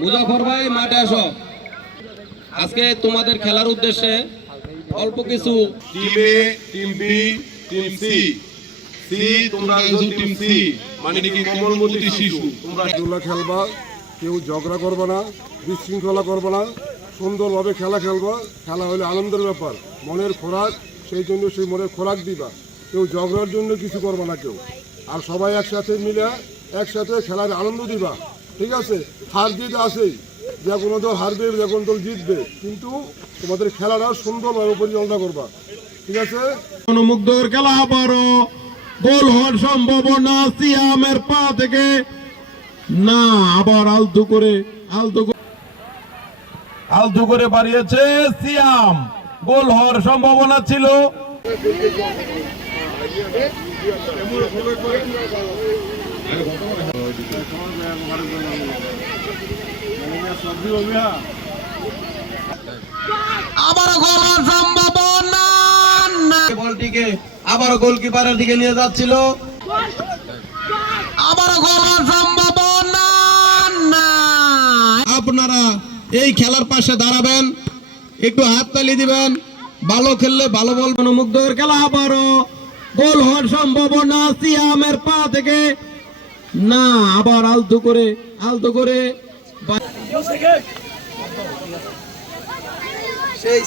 মুজাফর ভাই মাঠে আসো। আজকে তোমাদের খেলার উদ্দেশ্যে অল্প কিছু টিম এ, টিম বি, টিম সি। তোমরা আছো টিম সি, মানে কি কোমলমতি শিশু। তোমরা খেলা খেলবা, কেউ ঝগড়া করবে না, বিশৃঙ্খলা করবে না, সুন্দরভাবে খেলা খেলবা। খেলা হলে আনন্দের ব্যাপার, মনের খোরাক, সেই জন্য সেই মনের খোরাক দিবা। কেউ ঝগড়ার জন্য কিছু করবে না কেউ। আর সবাই একসাথে মিলে একসাথে খেলার আনন্দ দিবা, ঠিক আছে? হার জিত আছেই, যে কোনো দল হারবে, যে কোনো দল জিতবে, কিন্তু তোমাদের খেলাটা সুন্দরভাবে পরিচালনা করবা, ঠিক আছে? মুগ্ধর খেলা আবারও গোল হওয়ার সম্ভাবনা সিয়ামের পা থেকে, না আবার আলতু করে বাড়িয়েছে সিয়াম। গোল হওয়ার সম্ভাবনা ছিল। আবারও গোল হওয়ার সম্ভাবনা, বলটিকে আবারও গোলকিপারের দিকে নিয়ে যাচ্ছিল। আবারও গোল হওয়ার সম্ভাবনা না। আপনারা এই খেলার পাশে দাঁড়াবেন, একটু হাততালি দিবেন। ভালো খেললে ভালো বলবেন। মুগ্ধর খেলা আবারও গোল হওয়ার সম্ভাবনা সিয়ামের পা থেকে, না আবার আলতু করে সেই